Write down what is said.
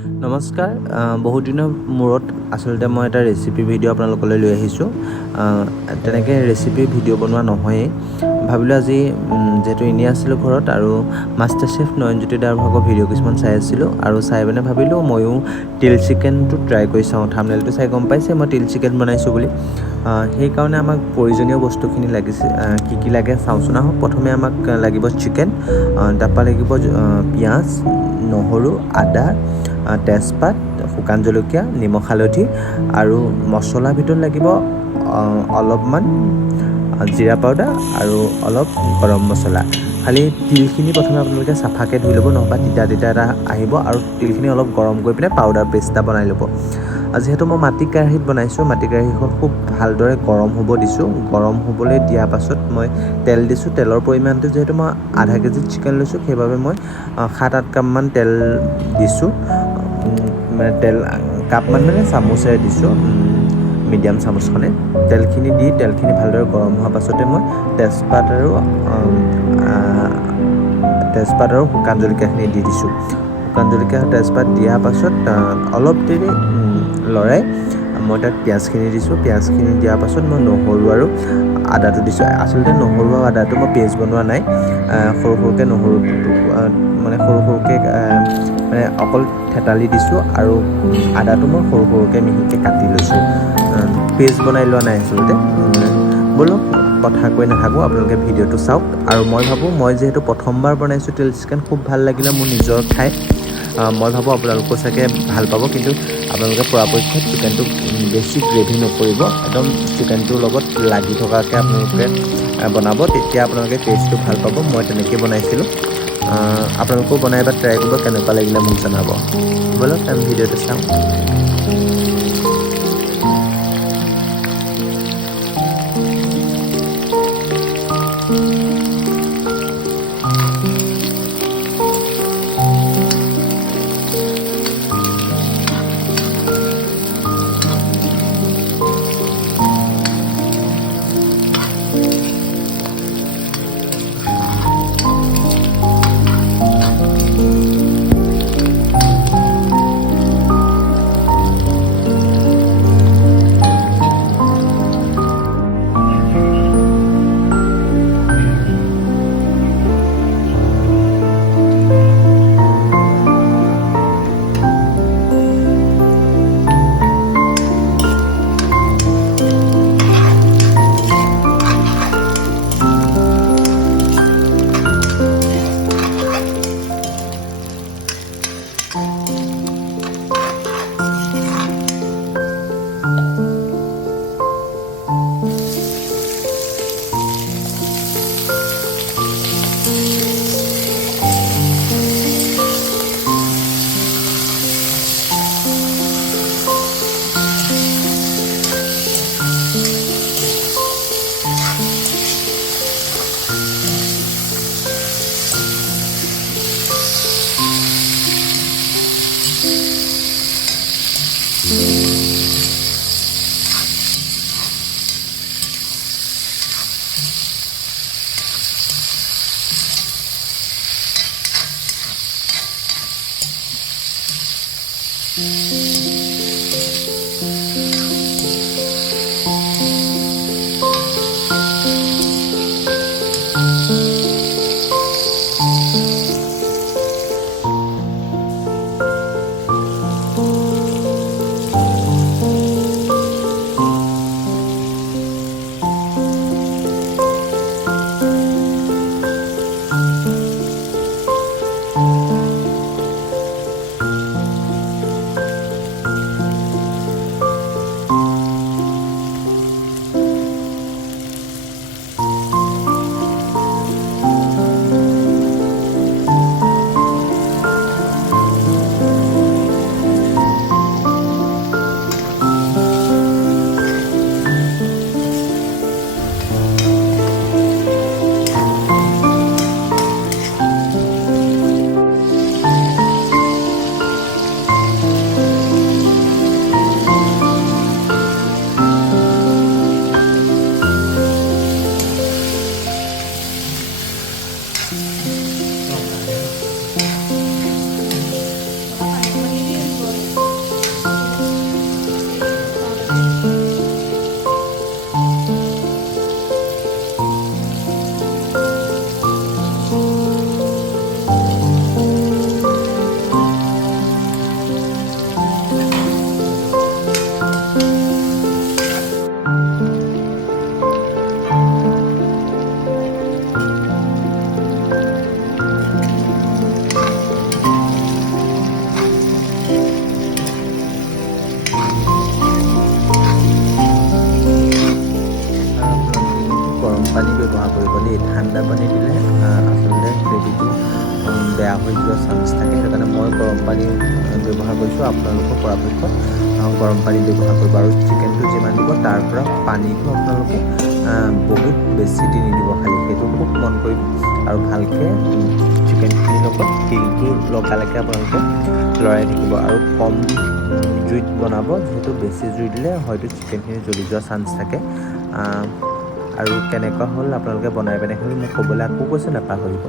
নমস্কাৰ বহুত দিনৰ মূৰত আচলতে মই এটা ৰেচিপি ভিডিঅ' আপোনালোকলৈ লৈ আহিছোঁ তেনেকৈ ৰেচিপি ভিডিঅ' বনোৱা নহয়েই ভাবিলোঁ আজি যেহেতু এনেই আছিলোঁ ঘৰত আৰু মাষ্টাৰ চেফ নয়নজ্যোতি দাৰ ভাগৰ ভিডিঅ' কিছুমান চাই আছিলোঁ আৰু চাই পিনে ভাবিলোঁ ময়ো তিল চিকেনটো ট্ৰাই কৰি চাওঁ থাম্বনেইলটো চাই গম পাইছে মই তিল চিকেন বনাইছোঁ বুলি সেইকাৰণে আমাক প্ৰয়োজনীয় বস্তুখিনি লাগিছে কি লাগে চাওঁচোন আহক প্ৰথমে আমাক লাগিব চিকেন তাৰপৰা লাগিব পিঁয়াজ নহৰু আদা তেজপাত শুকান জলকীয়া নিমখ হালধি আৰু মছলাৰ ভিতৰত লাগিব অলপমান জিৰা পাউডাৰ আৰু অলপ গৰম মছলা খালি তিলখিনি প্ৰথমে আপোনালোকে চাফাকৈ ধুই ল'ব নহবা তিতা এটা আহিব আৰু তিলখিনি অলপ গৰম কৰি পিনে পাউডাৰ পেষ্ট এটা বনাই ল'ব যিহেতু মই মাটি কেৰাহীত বনাইছোঁ মাটি কেৰাহীখন খুব ভালদৰে গৰম হ'ব দিছোঁ গৰম হ'বলৈ দিয়াৰ পাছত মই তেল দিছোঁ তেলৰ পৰিমাণটো যিহেতু মই আধা কেজি চিকেন লৈছোঁ সেইবাবে মই 7-8 কাপমান তেল দিছোঁ তেল কাপমান মানে চামুচেৰে দিছোঁ মিডিয়াম চামুচখনে তেলখিনি ভালদৰে গৰম হোৱাৰ পাছতে মই তেজপাত আৰু শুকান জলকীয়াখিনি দি দিছোঁ শুকান জলকীয়া আৰু তেজপাত দিয়াৰ পাছত অলপ দেৰি লৰাই মই তাত পিঁয়াজখিনি দিছোঁ পিঁয়াজখিনি দিয়াৰ পাছত মই নহৰু আৰু আদাটো দিছোঁ আচলতে নহৰু আৰু আদাটো মই পেষ্ট বনোৱা নাই সৰু সৰুকৈ নহৰুটো মানে সৰুকৈ মানে অকল থেতালি দিছোঁ আৰু আদাটো মই সৰু সৰুকৈ মিহিকৈ কাটি লৈছোঁ পেষ্ট বনাই লোৱা নাই আচলতে ব'লক কথা কৈ নাথাকোঁ আপোনালোকে ভিডিঅ'টো চাওক আৰু মই ভাবোঁ মই যিহেতু প্ৰথমবাৰ বনাইছোঁ তিল চিকেন খুব ভাল লাগিলে মোৰ নিজৰ খাই মই ভাবোঁ আপোনালোকেও চাগে ভাল পাব কিন্তু আপোনালোকে পৰাপক্ষত চিকেনটো বেছি গ্ৰেভি নকৰিব একদম চিকেনটোৰ লগত লাগি থকাকৈ আপোনালোকে বনাব তেতিয়া আপোনালোকে টেষ্টটো ভাল পাব মই তেনেকৈ বনাইছিলোঁ আপোনালোকেও বনাই বা ট্ৰাই কৰিব কেনেকুৱা লাগিলে মোক জনাব ব'লক আমি ভিডিঅ'টো চাওঁ হৈ যোৱাৰ চান্স থাকে। সেইকাৰণে মই গৰম পানী ব্যৱহাৰ কৰিছোঁ। আপোনালোকৰ পৰাপক্ষত গৰম পানী ব্যৱহাৰ কৰিব। আৰু চিকেনটো যিমান দিব তাৰ পৰা পানীটো আপোনালোকে বহুত বেছি দি নিদিব, খালি সেইটো খুব মন কৰিব। আৰু ভালকৈ চিকেনখিনিৰ লগত তিলটো লগালৈকে আপোনালোকে লৰাই থাকিব। আৰু কম জুইত বনাব, যিহেতু বেছি জুই দিলে হয়তো চিকেনখিনি জ্বলি যোৱাৰ চান্স থাকে। আৰু কেনেকুৱা হ'ল আপোনালোকে বনাই পিনে খালি মোক ক'বলৈ আকৌ কৈছে নাপাহৰিব।